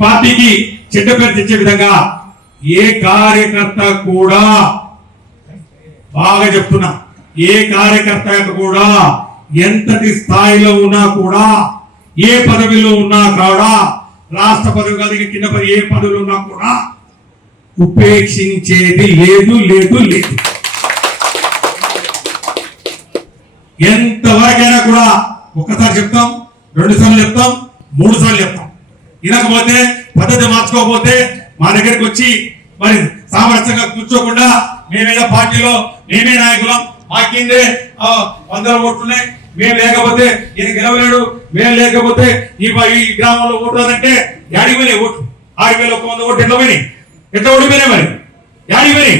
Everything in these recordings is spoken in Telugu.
పార్టీకి చెడ్డ పేరు తెచ్చే విధంగా ఏ కార్యకర్త కూడా, బాగా చెప్తున్నా, ఏ కార్యకర్త కూడా ఎంతటి స్థాయిలో ఉన్నా కూడా, ఏ పదవిలో ఉన్నా కూడా, రాష్ట్ర పదవి కాదు కింద పదవి ఏ పదవిలో ఉన్నా కూడా ఉపేక్షించేది లేదు లేదు లేదు. ఎంతవరకైనా కూడా ఒక్కసారి చెప్తాం, 2 సార్లు చెప్తాం, 3 సార్లు చెప్తాం. వినకపోతే పద్ధతి మార్చుకోకపోతే మా దగ్గరికి వచ్చి మరి సామరస్యంగా కూర్చోకుండా మేమేదో పార్టీలో మేమే నాయకులం, మాకిందే 100 ఓట్లున్నాయి, మేము లేకపోతే ఈయన గెలవలేడు, మేము లేకపోతే ఈ గ్రామంలో ఓటారంటే 50,000 ఓట్లు, 6,100 ఓట్లు ఎట్లా ఓడిపోయినాయి మరి 50,000.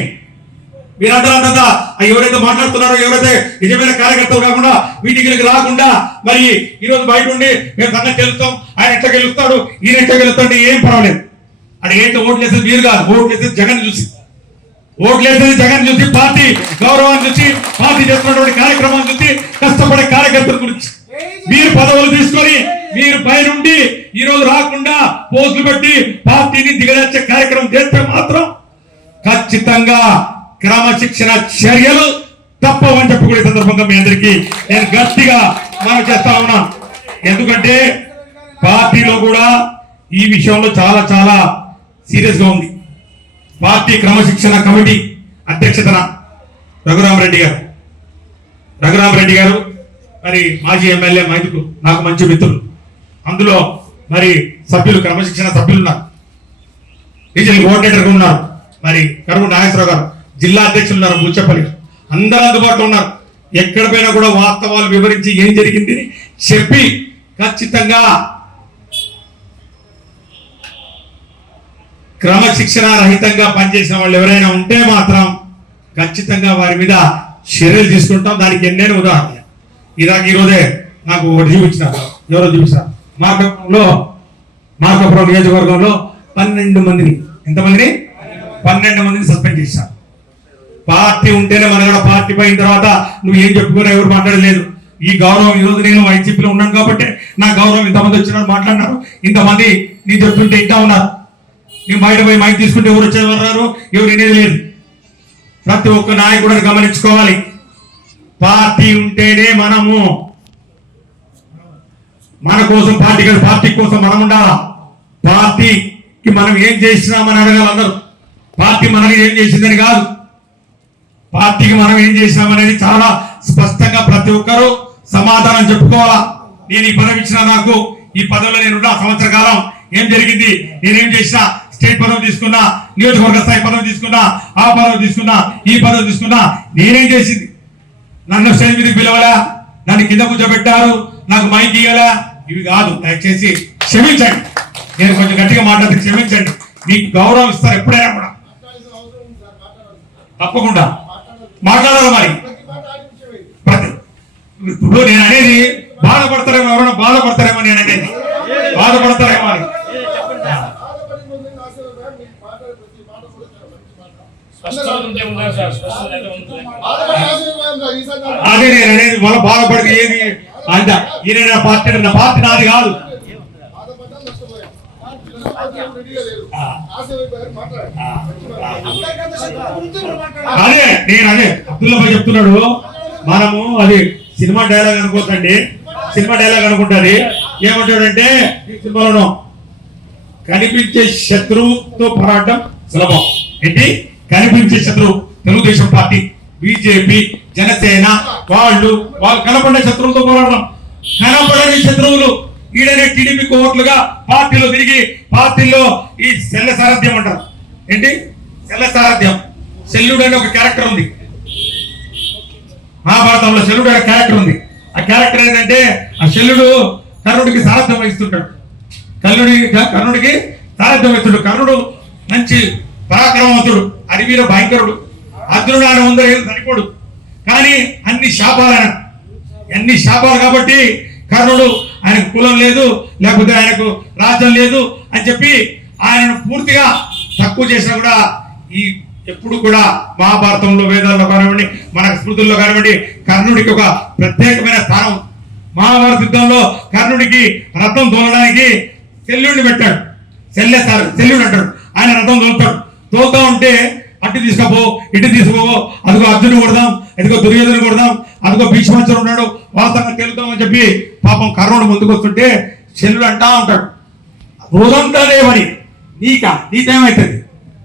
మీరంతా ఎవరైతే మాట్లాడుతున్నారో, ఎవరైతే నిజమైన కార్యకర్తలు కాకుండా మీటింగ్లకు రాకుండా మరి ఈరోజు బయట ఉండి మేము సంగతి గెలుస్తాం, ఆయన ఎట్లా గెలుస్తాడు, ఈయన ఎట్లా గెలుస్తాడు, ఏం పర్వాలేదు. అది ఏంటో ఓట్లు వేసేది మీరు కాదు, ఓట్లు వేసేది జగన్ చూసి, ఓట్లు వేసేది జగన్ చూసి, పార్టీ గౌరవాన్ని చూసి, పార్టీ చేస్తున్నటువంటి కార్యక్రమాన్ని చూసి, కష్టపడే కార్యకర్తల గురించి మీరు పదవులు తీసుకొని మీరు పైనుండి ఈ రోజు రాకుండా పోస్టులు పెట్టి పార్టీని దిగజార్చే కార్యక్రమం చేస్తే మాత్రం ఖచ్చితంగా క్రమశిక్షణ చర్యలు తప్పవని చెప్పుకునే సందర్భంగా మీ అందరికీ నేను గట్టిగా మనం చేస్తా ఉన్నా. ఎందుకంటే పార్టీలో కూడా ఈ విషయంలో చాలా చాలా సీరియస్ గా ఉంది. పార్టీ క్రమశిక్షణ కమిటీ అధ్యక్షతన రఘురామరెడ్డి గారు మరి మాజీ ఎమ్మెల్యే మైదుకు నాకు మంచి మిత్రులు, అందులో మరి సభ్యులు క్రమశిక్షణ సభ్యులు ఉన్నారు, రీజనల్ కోఆర్డినేటర్ ఉన్నారు, మరి కరువు నాగేశ్వరరావు గారు జిల్లా అధ్యక్షులు ఉన్నారు, బుచ్చపల్లి, అందరూ అందుబాటులో ఉన్నారు. ఎక్కడ పోయినా కూడా వాస్తవాలు వివరించి ఏం జరిగింది చెప్పి ఖచ్చితంగా క్రమశిక్షణ రహితంగా పనిచేసిన వాళ్ళు ఎవరైనా ఉంటే మాత్రం ఖచ్చితంగా వారి మీద చర్యలు తీసుకుంటాం. దానికి ఎన్నైనా ఉదాహరణ ఈరోజే నాకు ఒకటి చూపించినారు, ఎవరో చూపించారు, మార్కాపురం నియోజకవర్గంలో 12 మందిని, ఎంతమందిని 12 మందిని సస్పెండ్ చేశారు. పార్టీ ఉంటేనే మన కూడా పార్టీ పోయిన తర్వాత నువ్వు ఏం చెప్పుకున్నా ఎవరు మాట్లాడలేదు. ఈ గౌరవం ఈరోజు నేను వైసీపీలో ఉన్నాను కాబట్టి నా గౌరవం ఇంతమంది వచ్చినారు, మాట్లాడినారు, ఇంతమంది నీ చెప్తుంటే ఇంటా ఉన్నారు. నేను బయట పోయి మైక్ తీసుకుంటే ఎవరు వచ్చేవారు, ఎవరు వినేది లేదు. ప్రతి ఒక్క నాయకుడిని గమనించుకోవాలి, పార్టీ ఉంటేనే మనము మన కోసం పార్టీ కాదు, పార్టీ కోసం మనం ఉండాలా. పార్టీకి మనం ఏం చేసినామని అడగాలి అందరూ. పార్టీ మనకి ఏం చేసిందని కాదు, పార్టీకి మనం ఏం చేసినామనేది చాలా స్పష్టంగా ప్రతి ఒక్కరూ సమాధానం చెప్పుకోవాలా. నేను ఈ పదవి ఇచ్చినా, నాకు ఈ పదవిలో నేను 1 సంవత్సర కాలం ఏం జరిగింది, నేనేం చేసినా, స్టేట్ పదవి తీసుకున్నా, నియోజకవర్గ స్థాయి పదవి తీసుకున్నా, ఆ పదవి తీసుకున్నా, ఈ పదవి తీసుకున్నా, నేనేం చేసింది. నన్ను స్టేజ్ మీదకి పిలవలా, నన్ను కింద కూర్చోబెట్టారు, నాకు మైక్ ఇయ్యాలా, ఇవి కాదు. దయచేసి క్షమించండి, నేను కొంచెం గట్టిగా మాట్లాడితే క్షమించండి. మీకు గౌరవం ఇస్తారు ఎప్పుడైనా కూడా, తప్పకుండా మాట్లాడాలి. మరి ఇప్పుడు నేను అనేది బాధపడతారేమో, ఎవరైనా బాధపడతారేమో, నేను అనేది బాధపడతారేమో అని. అదే నేను అనేది మళ్ళీ బాధపడి ఏది అంత ఈయన నా పార్టీ నాది కాదు. అదే అబ్దుల్లా భాయ్ చెప్తున్నాడు, మనము అది సినిమా డైలాగ్ అనుకోకండి, సినిమా డైలాగ్ అనుకుంటుంది. ఏమంటాడంటే ఈ సినిమాలో కనిపించే శత్రువుతో పోరాటం సులభం. ఏంటి కనిపించే శత్రువు? తెలుగుదేశం పార్టీ, బీజేపీ, జనసేన, వాళ్ళు కనపడే శత్రువులతో పోరాడడం. కనపడని శత్రువులు ఈడనే టీడీపీకి ఓట్లుగా పార్టీలో తిరిగి పార్టీలో ఈ శల్య సారథ్యం అంటారు. ఏంటి శల్య సారథ్యం? శల్యుడు అనే ఒక క్యారెక్టర్ ఉంది మహాభారతంలో, శల్యుడు అనే క్యారెక్టర్ ఉంది. ఆ క్యారెక్టర్ ఏంటంటే ఆ శల్యుడు కర్ణుడికి సారథ్యం వహిస్తుంటాడు. కర్ణుడికి సారథ్యం వహిస్తుంటాడు. కర్ణుడు మంచి పరాక్రమవంతుడు, అడివీర భయంకరుడు, అర్జునుడు ఆయన ముందర ఏం సరిపోడు. కానీ అన్ని శాపాలు కాబట్టి కర్ణుడు ఆయనకు కులం లేదు, లేకపోతే ఆయనకు రాజ్యం లేదు అని చెప్పి ఆయనను పూర్తిగా తక్కువ చేసినా కూడా ఈ ఎప్పుడు కూడా మహాభారతంలో, వేదాల్లో కానివ్వండి, మన స్మృతుల్లో కానివ్వండి, కర్ణుడికి ఒక ప్రత్యేకమైన స్థానం. మహాభారత యుద్ధంలో కర్ణుడికి రథం తోలడానికి శల్యుడిని పెట్టాడు. చెల్లుడు అంటాడు. ఆయన రథం తోలుతా ఉంటే అటు తీసుకపో ఇటు తీసుకో, అదిగో అర్జును కొడదాం, అదిగో దుర్యోధను కొడదాం, అదిగో భీష్మాచార్యుడు ఉన్నాడు వాళ్ళ సంగతి తెలుద్దామని చెప్పి పాపం కర్ణుడు ముందుకు వస్తుంటే చెల్లుడు అంటా ఉంటాడు, రోజంతాదేమని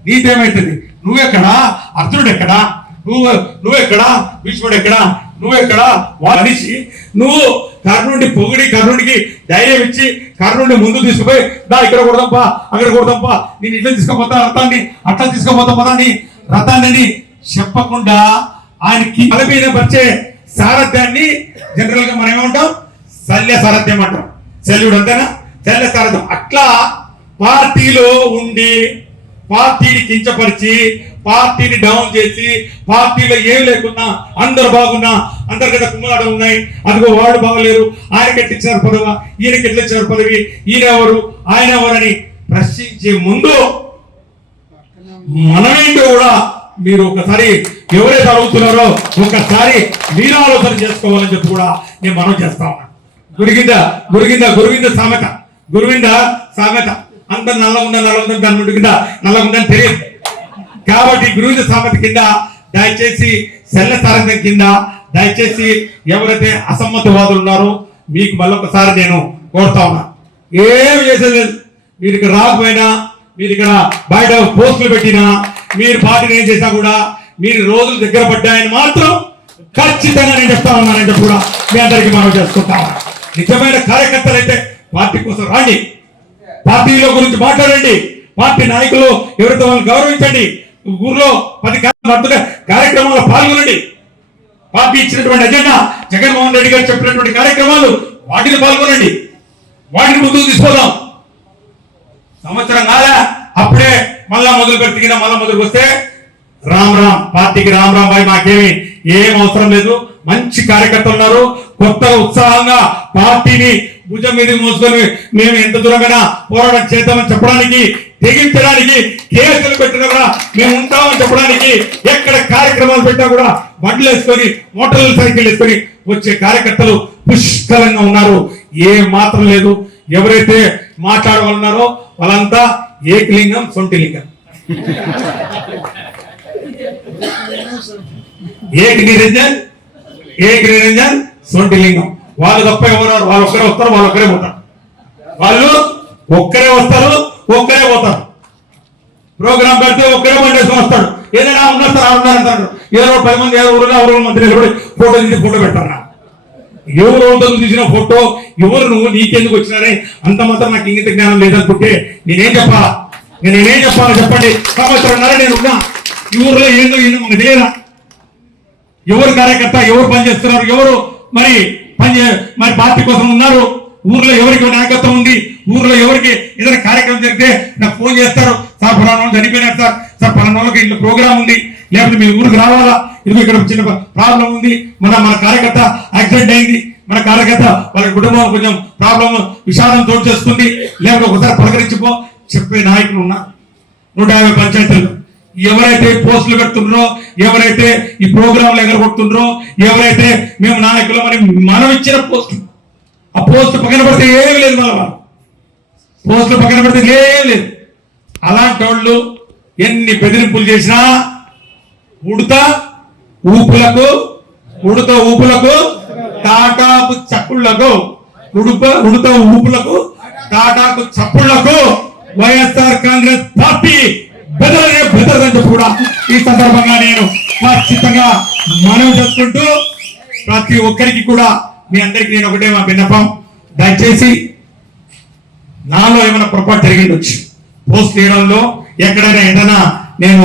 నీతేమైతుంది నువ్వెక్కడా, అర్జునుడు ఎక్కడా, నువ్వెక్కడా, భీష్ముడు ఎక్కడా, నువ్వెక్కడా మనిషి, నువ్వు కర్ణుడిని పొగిడి కర్ణుడికి ధైర్యం ఇచ్చి కర్ణుడిని ముందు తీసుకుపోయి ఇక్కడ కొడదాంపా అక్కడ కొడదాంపా నేను ఇట్లా తీసుకుపోతా రథాన్ని అట్లా తీసుకుపోతా పదాన్ని రథాన్ని చెప్పకుండా ఆయనకి తల మీద పరిచే సారథ్యాన్ని జనరల్ గా మనం ఏమంటాం, శల్య సారథ్యం అంటాం. శల్యుడు అంతేనా, శల్య సారథ్యం. అట్లా పార్టీలో ఉండి పార్టీని కించపరిచి పార్టీని డౌన్ చేసి పార్టీలో ఏం లేకున్నా అందరు బాగున్నా అంతర్గత కుమ్మాడు ఉన్నాయి, అదిగో వాడు బాగలేరు, ఆయనకి ఎట్లా ఇచ్చారు పదవి, ఈయనకి ఎట్లా ఇచ్చారు పదవి, ఈయన ఎవరు ఆయన ఎవరని ప్రశ్నించే ముందు మనమేంటో కూడా మీరు ఒకసారి ఎవరైతే అడుగుతున్నారో ఒకసారి మీరు ఆలోచన చేసుకోవాలని చెప్పి కూడా నేను మనం చేస్తా ఉన్నాను. గురిగింద సామెత అందరు నల్లగుండా దాని నుండి కింద నల్లగుందని తెలియదు కాబట్టి గురువింద సామెత కింద దయచేసి శల్య సారథ్యం కింద దయచేసి ఎవరైతే అసమ్మతివాదులు ఉన్నారో మీకు మళ్ళొకసారి నేను కోరుతా ఉన్నా, ఏమి చేసేది మీరు ఇక్కడ రాకపోయినా మీరు ఇక్కడ బయట పోస్టులు పెట్టినా మీరు పార్టీని ఏం చేసినా కూడా మీరు రోజులు దగ్గర పడ్డాయని మాత్రం ఖచ్చితంగా నేను చెప్తా ఉన్నానని చెప్పి కూడా మీ అందరికీ మనం చేసుకుంటా ఉన్నా. నిజమైన కార్యకర్తలు అయితే పార్టీ కోసం రాండి, పార్టీలో గురించి మాట్లాడండి, పార్టీ నాయకులు ఎవరితో వాళ్ళని గౌరవించండి, ఊర్లో 10 కార్యక్రమాల్లో పాల్గొనండి. పార్టీ ఇచ్చినటువంటి అజెండా జగన్మోహన్ రెడ్డి గారు చెప్పినటువంటి కార్యక్రమాలు వాటిని పాల్గొనండి, వాటిని ముందుకు తీసుకోదాం. సంవత్సరం కాదా అప్పుడే మళ్ళా మొదలు పెడితే మళ్ళా మొదలుకు వస్తే రామ్ పార్టీకి రామ్ భాయ్ మాకేమి ఏం అవసరం లేదు. మంచి కార్యకర్తలు ఉన్నారు, కొత్తగా ఉత్సాహంగా పార్టీని భుజం మీద మోసుకొని మేము ఎంత దూరంగా పోరాటం చేద్దామని చెప్పడానికి, తెగించడానికి, కేసులు పెట్టినా కూడా మేము ఉంటామని చెప్పడానికి, ఎక్కడ కార్యక్రమాలు పెట్టినా కూడా బండ్లు వేసుకొని మోటార్ సైకిల్ వేసుకొని వచ్చే కార్యకర్తలు పుష్కలంగా ఉన్నారు. ఏ మాత్రం లేదు. ఎవరైతే మాట్లాడవాలన్నారో వాళ్ళంతా ఏకలింగం సొంటిలింగం, ఏక నిరంజన్ సొంటిలింగం. వాళ్ళు తప్ప ఎవరు, వాళ్ళు ఒక్కరే వస్తారు, వాళ్ళు ఒక్కరే పోతారు, వాళ్ళు ఒక్కరే వస్తారు, ఒక్కరే పోతారు. ప్రోగ్రాం పెడితే ఒక్కరే బండేసుకొని వస్తాడు, ఏదైనా ఉన్నారంటారు, ఏదో 10 మంది ఊరుగా మంత్రి నిలబడి ఫోటో తీసి ఫోటో పెట్టారు. ఎవరు తీసిన ఫోటో ఎవరు నువ్వు నీకెందుకు వచ్చినారే అంత మాత్రం నాకు ఇంగిత జ్ఞానం లేదనుకుంటే నేనేం చెప్పాలి చెప్పండి. సంవత్సరంన్నర నేను ఉన్నా ఈ ఊర్లో ఏందో మాకు తెలియదా? ఎవరు కార్యకర్త, ఎవరు పనిచేస్తున్నారు, ఎవరు మరి పార్టీ కోసం ఉన్నారు, ఊర్లో ఎవరికి నాయకత్వం ఉంది, ఊర్లో ఎవరికి ఏదైనా కార్యక్రమం జరిగితే నాకు ఫోన్ చేస్తారు, సార్ పలానా వాళ్ళు చనిపోయినారు, సార్ పలానా వాళ్ళకి ఇంట్లో ప్రోగ్రామ్ ఉంది, లేకపోతే మీ ఊరికి రావాలా, ఇది ఇక్కడ చిన్న ప్రాబ్లం ఉంది, మన కార్యకర్త యాక్సిడెంట్ అయింది, మన కార్యకర్త వాళ్ళ కుటుంబం కొంచెం ప్రాబ్లం విషాదం తోడు చేసుకుంది, లేకపోతే ఒకసారి పలకరించిపో చెప్పే నాయకులు ఉన్నారు. 150 పంచాయతీలు ఎవరైతే పోస్టులు పెడుతున్నారో, ఎవరైతే ఈ ప్రోగ్రాంలు ఎగరగొడుతున్నారో, ఎవరైతే మేము నాయకులు మనం ఇచ్చిన పోస్టు, ఆ పోస్టు పక్కన పడితే ఏమీ లేదు, మళ్ళీ పోస్టులు పక్కన పడితే ఏం లేదు. అలాంటి వాళ్ళు ఎన్ని బెదిరింపులు చేసినా ఉడత ఊపులకు తాటాకు చప్పుళ్లకు తాటాకు చప్పుళ్లకు వైఎస్ఆర్ కాంగ్రెస్ పార్టీ బెదరని కూడా ఈ సందర్భంగా నేను ఖచ్చితంగా మనం చేసుకుంటూ ప్రతి ఒక్కరికి కూడా మీ అందరికి నేను ఒకటే మా విన్నపం, దయచేసి నాలో ఏమైనా పొరపాటు జరిగిండొచ్చు, పోస్ట్ చేయడంలో ఎక్కడైనా ఏదైనా నేను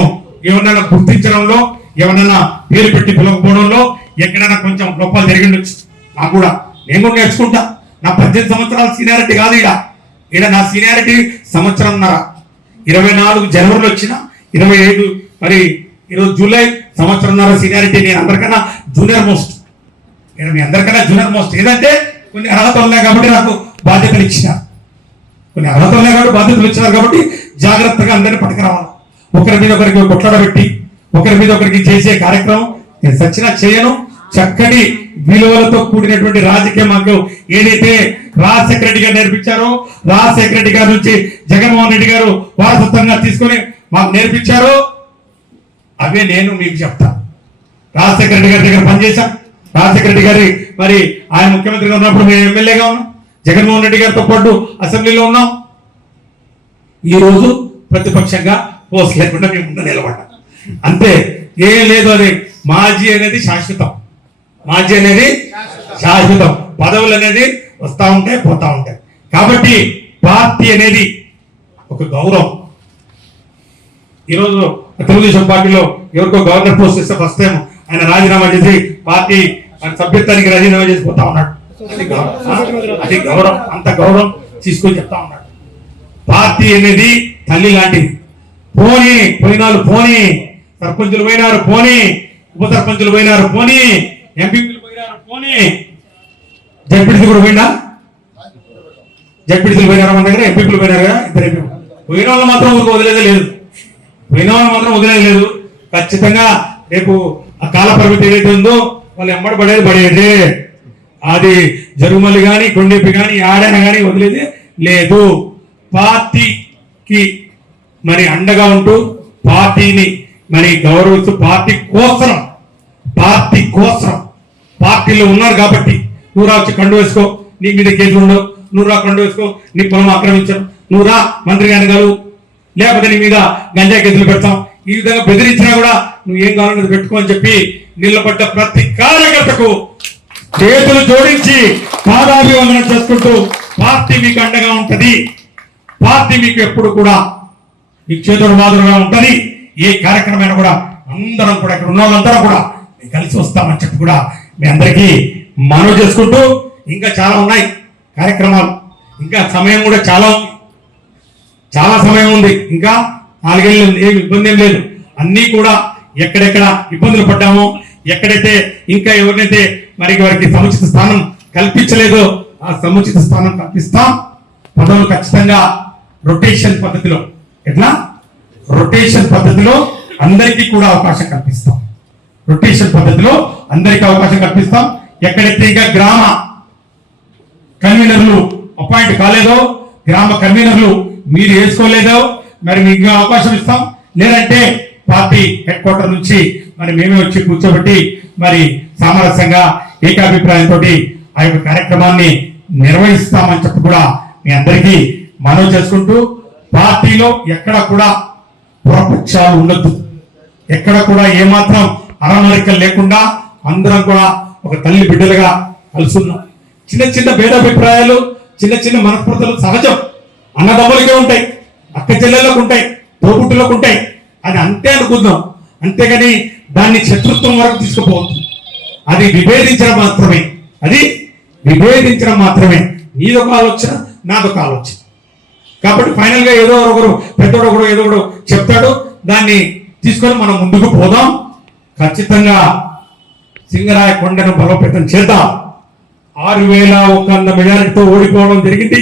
ఎవరైనా గుర్తించడంలో, ఎవరైనా పేరు పెట్టి పిలవకపోవడంలో ఎక్కడైనా కొంచెం లోపాలు జరిగిండొచ్చు. నాకు కూడా నేను కూడా నేర్చుకుంటా. నా 18 సంవత్సరాల సీనియారిటీ కాదు, ఈడ నా సీనియారిటీ 1.5 సంవత్సరంన్నర. 24 జనవరిలో వచ్చిన 25 మరి ఈరోజు జూలై 1.5 సంవత్సరంన్నర సీనియారిటీ. నేను అందరికన్నా జూనియర్ మోస్ట్, నేను మీ అందరికన్నా జూనియర్ మోస్ట్. ఏదంటే కొన్ని అర్హతలు ఉన్నాయి కాబట్టి నాకు బాధ్యతలు ఇచ్చినారు, కాబట్టి జాగ్రత్తగా అందరినీ పట్టుకురావాలి. ఒకరి మీద ఒకరికి కొట్లాడబెట్టి ఒకరి మీద ఒకరికి చేసే కార్యక్రమం నేను సచ్చినా చేయను. చక్కటి విలువలతో కూడినటువంటి రాజకీయ మాకు ఏదైతే రాజశేఖర రెడ్డి గారు నేర్పించారో, రాజశేఖర రెడ్డి గారి నుంచి జగన్మోహన్ రెడ్డి గారు వారసత్వంగా తీసుకొని మాకు నేర్పించారో అవే నేను మీకు చెప్తాను. రాజశేఖర రెడ్డి గారి దగ్గర పనిచేశాం. రాజశేఖర రెడ్డి గారి మరి ఆయన ముఖ్యమంత్రిగా ఉన్నప్పుడు మేము ఎమ్మెల్యేగా ఉన్నాం. జగన్మోహన్ రెడ్డి గారితో పాటు అసెంబ్లీలో ఉన్నాం. ఈ రోజు ప్రతిపక్షంగా పోస్ట్ లేకుండా మేము ముందు నిలబడ్డాం. అంతే, ఏం లేదు. అది మాజీ అనేది శాశ్వతం. మాజీ అనేది శాశ్వతం. పదవులు అనేది వస్తూ ఉంటాయి, పోతా ఉంటాయి. కాబట్టి పార్టీ అనేది ఒక గౌరవం. ఈరోజు తెలుగుదేశం పార్టీలో ఎవరికో గవర్నర్ పోస్ట్ ఇస్తే ఫస్ట్ టైం ఆయన రాజీనామా చేసి పార్టీ సభ్యత్వానికి రాజీనామా చేసి పోతా ఉన్నాడు. అది గౌరవం. అంత గౌరవం తీసుకొని చెప్తా ఉన్నాడు. పార్టీ అనేది తల్లి లాంటిది. పోనీ పోయినారు, పోనీ సర్పంచులు పోయినారు, పోనీ ఉప సర్పంచులు పోయినారు, పోనీ ఎంపీలు పోయినారు, పోనీ జడ్పీటీసీ కూడా పోయినా. జడ్పీటీసీలు పోయినారు మన దగ్గర, ఎంపీలు పోయినారు కదా, ఇద్దరు ఎంపీ. పోయిన వాళ్ళు మాత్రం ఊరికి వదిలేదే లేదు. పోయిన వాళ్ళు మాత్రం వదిలేదు లేదు. ఖచ్చితంగా రేపు ఆ కాల పరిమితి ఏదైతే ఉందో వాళ్ళు ఎమ్మడి పడేది. అది జరుగుమల్లి కానీ, కొండెప్పి కానీ, ఆడైనా కానీ వదిలేది లేదు. పార్టీకి మరి అండగా ఉంటూ పార్టీని మరి గౌరవిస్తూ పార్టీ కోసం పార్టీలో ఉన్నారు కాబట్టి నువ్వు రా వచ్చి కండు వేసుకో, నీ మీద కేసులు ఉండవు, నువ్వు రా కండు వేసుకో, నీ పొలం ఆక్రమించరు, నువ్వు రా మంత్రి గాని కాదు, లేకపోతే నీ మీద గంజా కేసులు పెడతాం, ఈ విధంగా బెదిరించినా కూడా నువ్వు ఏం కావాలన్నది పెట్టుకో అని చెప్పి నిలబడ్డ ప్రతి కార్యకర్తకు చేతులు జోడించి పాదాభివందనం చేసుకుంటూ పార్టీ మీకు అండగా ఉంటది. పార్టీ మీకు ఎప్పుడు కూడా మీ చేతుడు మాదిరిగా ఉంటది. ఏ కార్యక్రమైనా కూడా అందరం కూడా ఇక్కడ ఉన్న వాళ్ళందరం కూడా కలిసి వస్తామని చెప్పి కూడా మీ అందరికీ మనవి చేసుకుంటూ, ఇంకా చాలా ఉన్నాయి కార్యక్రమాలు, ఇంకా సమయం కూడా చాలా సమయం ఉంది. ఇంకా 4 ఏళ్ళు ఏమి ఇబ్బంది ఏం లేదు. అన్నీ కూడా ఎక్కడెక్కడ ఇబ్బందులు పడ్డామో, ఎక్కడైతే ఇంకా ఎవరినైతే మరి వారికి సముచిత స్థానం కల్పించలేదో ఆ సముచిత స్థానం కల్పిస్తాం. పదవులు ఖచ్చితంగా రొటేషన్ పద్ధతిలో, ఎట్లా రొటేషన్ పద్ధతిలో అందరికీ కూడా అవకాశం కల్పిస్తాం. రొటేషన్ పద్ధతిలో అందరికీ అవకాశం కల్పిస్తాం. ఎక్కడైతే ఇంకా గ్రామ కన్వీనర్లు అపాయింట్ కాలేదో, గ్రామ కన్వీనర్లు మీరు వేసుకోలేదో మరి మీకు అవకాశం ఇస్తాం. లేదంటే పార్టీ హెడ్ క్వార్టర్ నుంచి మరి మేమే వచ్చి కూర్చోబెట్టి మరి సామరస్యంగా ఏకాభిప్రాయంతో ఆ యొక్క కార్యక్రమాన్ని నిర్వహిస్తామని చెప్పి కూడా మీ అందరికీ మనవి చేసుకుంటూ, పార్టీలో ఎక్కడ కూడా పురపక్షాలు ఉండొద్దు. ఎక్కడ కూడా ఏమాత్రం అరమరికలు లేకుండా అందరం కూడా ఒక తల్లి బిడ్డలుగా కలుసున్నాం. చిన్న చిన్న భేదాభిప్రాయాలు, చిన్న చిన్న మనస్పృతలు సహజం. అన్నదమ్ములకే ఉంటాయి, అక్క చెల్లెళ్ళకు ఉంటాయి, తోబుట్టులకు ఉంటాయి. అది అంతే అనుకుందాం. అంతేగాని దాన్ని శత్రుత్వం వరకు తీసుకుపోవద్దు. అది విభేదించడం మాత్రమే. నీదొక ఆలోచన, నాదొక ఆలోచన. కాబట్టి ఫైనల్ గా ఏదో ఒకరు పెద్దోడు ఏదో ఒకడు చెప్తాడు, దాన్ని తీసుకొని మనం ముందుకు పోదాం. ఖచ్చితంగా సింగరాయ కొండను బలోపేతం చేద్దాం. 6,100 మెజారిటీతో ఓడిపోవడం జరిగింది.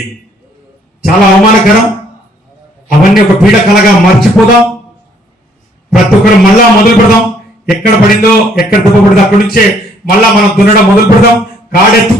చాలా అవమానకరం. అవన్నీ ఒక పీడకలగా మర్చిపోదాం. ప్రతి ఒక్కరు మళ్ళా మొదలు పెడదాం. ఎక్కడ పడిందో, ఎక్కడ దెబ్బ పడిందో అక్కడి నుంచే మళ్ళా మనం దున్నడం మొదలు పెడదాం. కాడెత్తుకుందాం.